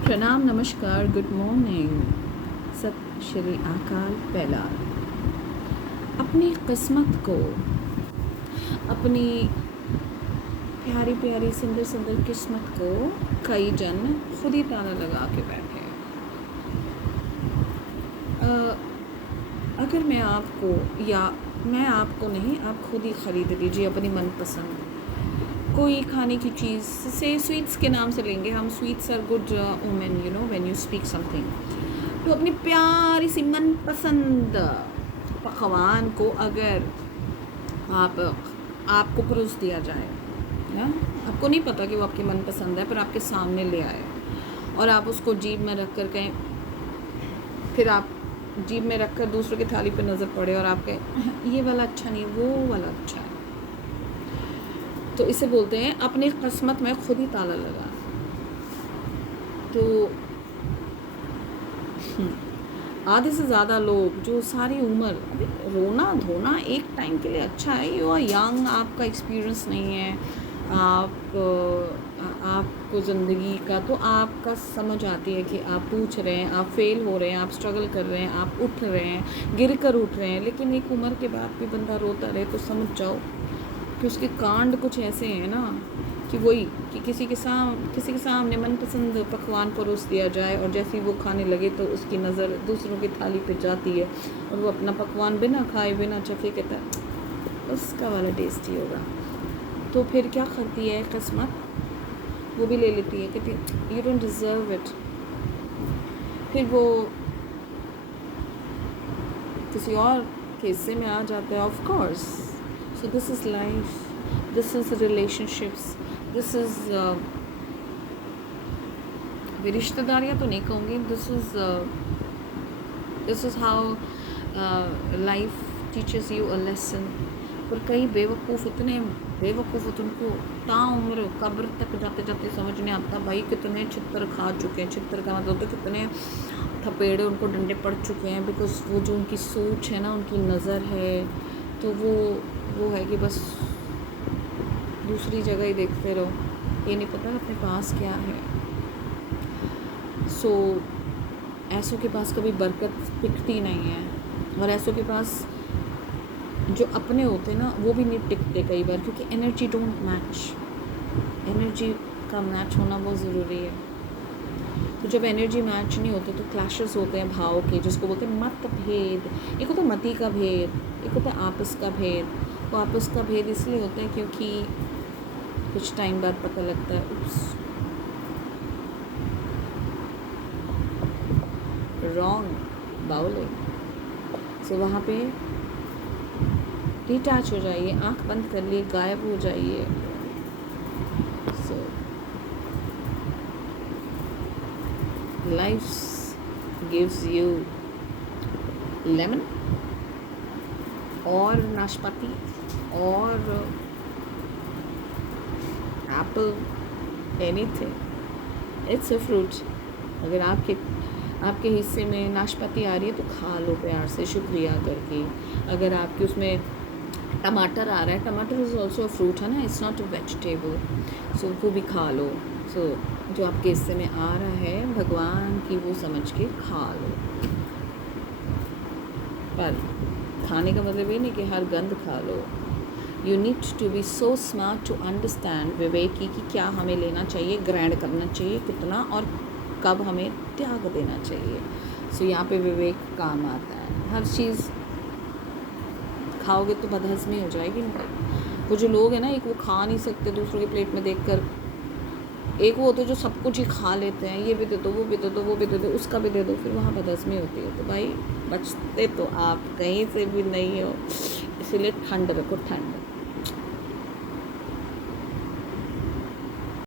प्रणाम, नमस्कार, good morning, सत श्री अकाल पहला। अपनी किस्मत को, अपनी प्यारी प्यारी सुंदर सुंदर किस्मत को कई जन खुद ही ताला लगा के बैठे। अगर मैं आपको, या मैं आपको नहीं, आप खुद ही ख़रीद लीजिए अपनी मनपसंद कोई खाने की चीज़ से। स्वीट्स के नाम से लेंगे हम, sweets are good women, you know, when you speak something. तो अपनी प्यारी सी मनपसंद पकवान को अगर आपको परोस दिया जाए, या आपको नहीं पता कि वो आपकी मनपसंद है, पर आपके सामने ले आए और आप उसको जीभ में रख कर कहें, फिर आप जीभ में रख कर दूसरों की थाली पे नज़र पड़े और आप कहें ये वाला अच्छा नहीं, वो वाला अच्छा है, तो इसे बोलते हैं अपनी किस्मत में खुद ही ताला लगा। तो आधे से ज़्यादा लोग जो सारी उम्र, अभी रोना धोना एक टाइम के लिए अच्छा है, यू आर यंग, आपका एक्सपीरियंस नहीं है, आपको ज़िंदगी का तो आपका समझ आती है कि आप पूछ रहे हैं, आप फेल हो रहे हैं, आप स्ट्रगल कर रहे हैं, आप उठ रहे हैं, गिर कर उठ रहे हैं, लेकिन एक उम्र के बाद भी बंदा रोता रहे तो समझ जाओ कि उसके कांड कुछ ऐसे हैं ना, कि वही कि किसी के सामने मनपसंद पकवान परोस दिया जाए और जैसे ही वो खाने लगे तो उसकी नज़र दूसरों की थाली पे जाती है और वो अपना पकवान बिना खाए बिना चखे कहता है उसका वाला टेस्टी होगा। तो फिर क्या करती है किस्मत, वो भी ले लेती है, कहती यू डोंट डिज़र्व इट। फिर वो किसी और के हिस्से में आ जाता है, of course. So this is life, this is relationships, this is रिश्तेदारियाँ तो नहीं कहूँगी, this is how life teaches you a lesson। पर कई बेवकूफ़, इतने बेवकूफ़ उनको ताउम्र कब्र तक जाते जाते समझ नहीं आता भाई कितने छितर खा चुके हैं। छितर का मतलब तो कितने थपेड़े उनको डंडे पड़ चुके हैं, बिकॉज वो जो उनकी सोच है ना, उनकी नज़र है, तो वो है कि बस दूसरी जगह ही देखते रहो, ये नहीं पता अपने पास क्या है। सो ऐसों के पास कभी बरकत टिकती नहीं है, और ऐसों के पास जो अपने होते ना वो भी नहीं टिकते कई बार, क्योंकि एनर्जी डोंट मैच। एनर्जी का मैच होना बहुत ज़रूरी है। तो जब एनर्जी मैच नहीं होते तो क्लैशेस होते हैं भाव के, जिसको बोलते हैं मतभेद। एक होता है मति का भेद, एक होता है आपस का भेद। वो आपस का भेद इसलिए होता है क्योंकि कुछ टाइम बाद पता लगता है उप्स, रॉन्ग बाउलिंग। सो वहाँ पे डिटैच हो जाइए, आंख बंद कर लिए, गायब हो जाइए। So life gives you lemon और नाशपाती और Apple, anything, it's a fruit. अगर आपके हिस्से में नाशपाती आ रही है तो खा लो प्यार से, शुक्रिया करके। अगर आपके उसमें टमाटर आ रहा है, टमाटर इज़ ऑल्सो अ फ्रूट है ना, इट्स नॉट अ वेजिटेबल, सो वो भी खा लो। सो जो आपके हिस्से में आ रहा है भगवान की, वो समझ के खा लो। पर खाने का मतलब ये नहीं कि हर गंद खा लो। You need to be so smart to understand विवेकी कि क्या हमें लेना चाहिए, ग्रैंड करना चाहिए कितना, और कब हमें त्याग देना चाहिए। सो यहाँ पे विवेक काम आता है। हर चीज़ खाओगे तो बदहज़मी हो जाएगी ना। वो जो लोग हैं ना, एक वो खा नहीं सकते दूसरों के प्लेट में देखकर, एक वो होते जो सब कुछ ही खा लेते हैं, ये भी दे दो, वो भी दे दो, वो भी दे दो, उसका भी दे दो, फिर वहाँ बदहज़मी होती है। तो भाई बचते तो आप कहीं से भी नहीं हो, इसीलिए ठंड रखो, ठंड।